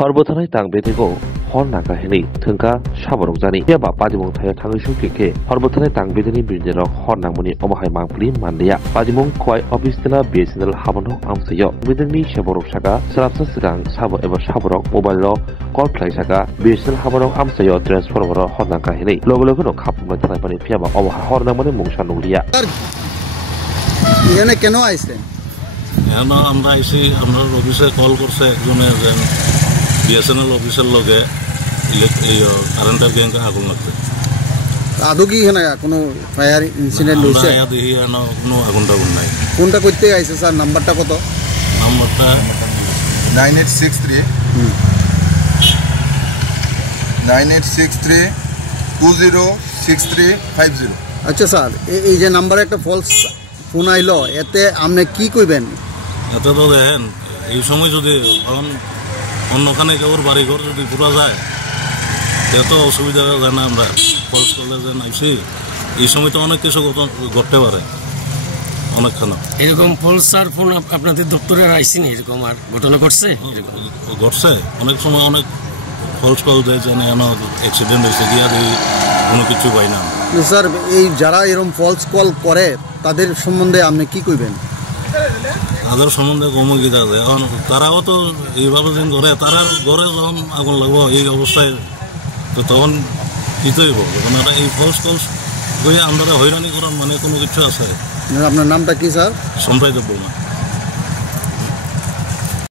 हरबोथानाय तांबेथेखौ हर नागाहेनै थोंखा साबरंजानि याबा पाजिमुं थायो थांसु केके हरबोथानाय तांबेथेनि बिरजेराव हर नांमनि अमाहाय मांप्लि मानदैया पाजिमुं खवाय अफिसना बिएसएनएल हाबनो आमसयो बिदोंनि सेबरक सागा सराबसा सिगां साबो एबा साबरक मोबाइल कल फ्लाइसागा बिएसएनएल हाबनो आमसयो ट्रान्सफर्मर हर नागाहेनै लोगो लोगोनो खापुमबाय थानाय पानि फियाबा अमाहाय हर नांमनि मुंसा नुलिया এখানে কেন আইছেন? এখন আমরা আইসি আপনার অফিসে কল করছে একজনে যে বিএসএনএল অফিসের লগে কারেন্টের গ্যাংকে আগুন লাগছে। আদৌ কি এখানে কোনো ফায়ার ইনসিডেন্ট হয়েছে? দেখি এখন কোনো আগুন টাগুন নাই। কোনটা করতে আইছে স্যার? নাম্বারটা কত? নাম্বারটা 9863 206350। আচ্ছা স্যার, এই যে নাম্বারে একটা ফলস ফোন আইলো, এতে আপনি কি কইবেন? এতে তো দেখেন এই সময় যদি অন্যখানে কেউ বাড়িঘর যদি পুরা যায় এত অসুবিধা যায় না। আমরা খরচ করলে যে আইসি এই সময় তো অনেক কিছু ঘটতে পারে অনেকখানে। এরকম ফলসার ফোন আপনাদের দপ্তরে আইসিনি? এরকম আর ঘটনা ঘটছে? ঘটছে অনেক সময়, অনেক ফলস কল দেয় যে অ্যাক্সিডেন্ট হয়েছে গিয়া দিয়ে কোনো কিছু পাই না। স্যার, এই যারা এরকম ফলস কল করে তাদের সম্বন্ধে আপনি কি কইবেন? তাদের সম্বন্ধে কমে গিয়ে যাবে। এখন তারাও তো এইভাবে যেন করে, তারা ঘরে যখন আগুন লাগবো এই অবস্থায়, তো তখন কি তৈব? যখন এই ফলস কলস করে আমরা হয়রানি করার মানে কোনো কিছু আছে? আপনার নামটা কি স্যার? সম্প্রায় বর্মা।